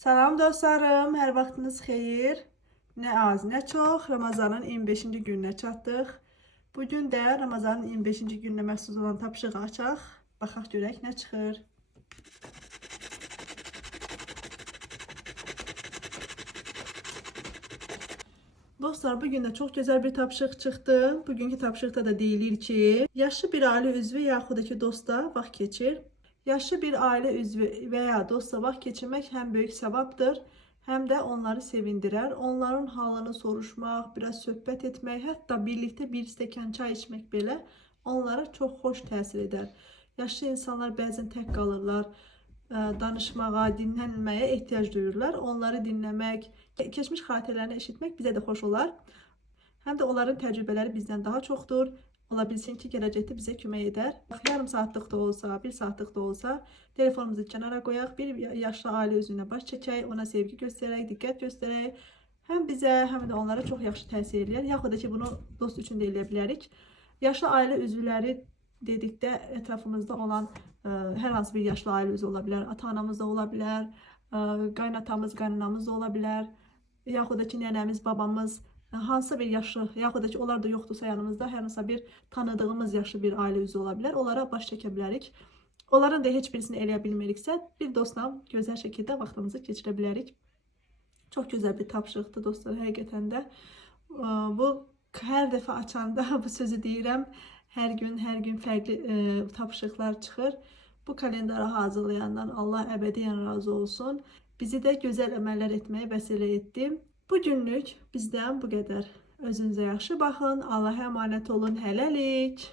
Salam dostlarım, hər vaxtınız xeyir. Nə az, nə çox, Ramazanın 25-ci gününə çatdıq. Bugün də Ramazanın 25-ci gününə məxsus olan tapşırığı açaq. Baxaq görək nə çıxır. Dostlar, bugün də çox gözəl bir tapşırıq çıxdı. Bugünkü tapşırıqda da deyilir ki, yaşlı bir ailə üzvü yaxud da ki dosta vaxt keçir. Yaşlı bir ailə üzvü və ya dostla vaxt keçirmək həm böyük savabdır, həm də onları sevindirər. Onların halını soruşmaq, biraz söhbət etmək, hətta birlikdə bir stəkan çay içmək belə onlara çox xoş təsir edər. Yaşlı insanlar bəzən tək qalırlar, danışmağa, dinlənməyə ehtiyac duyurlar. Onları dinləmək, keçmiş xatirələrini eşitmək bizə də xoş olar. Həm də onların təcrübələri bizdən daha çoxdur. Ola bilsin ki, gələcəkdə bizə kömək edər. Yarım saatlıq da olsa, bir saatlıq da olsa, telefonumuzu kənara qoyaq, bir yaşlı ailə üzvünə baş çəkək, ona sevgi göstərək, diqqət göstərək. Həm bizə, həm də onlara çox yaxşı təsir edir. Yaxud da ki, bunu dost üçün də eləyə bilərik. Yaşlı ailə üzvləri dedikdə ətrafımızda olan hər hansı bir yaşlı ailə üzvü ola bilər. Ata-anamız da ola bilər, qaynatamız, qaynanamız da ola bilər. Yaxud da ki, nənəmiz, babamız, hansısa bir yaşlı, yaxud da ki, onlar da yoxdursa yanımızda, hər hansı bir tanıdığımız yaşlı bir ailə üzvü ola bilər. Onlara baş çəkə bilərik. Onların da heç birisini eləyə bilmiriksə, bir dostla gözəl şəkildə vaxtımızı keçirə bilərik. Çox gözəl bir tapşırıqdır dostlar, həqiqətən də. Bu, hər dəfə açanda bu sözü deyirəm, hər gün fərqli tapşırıqlar çıxır. Bu kalendara hazırlayandan Allah əbədiyyən razı olsun. Bizi də gözəl əməllər etməyə vəsilə etdi. Bu günlük bizdən bu qədər. Özünüzə yaxşı baxın. Allah'a əmanət olun. Hələlik.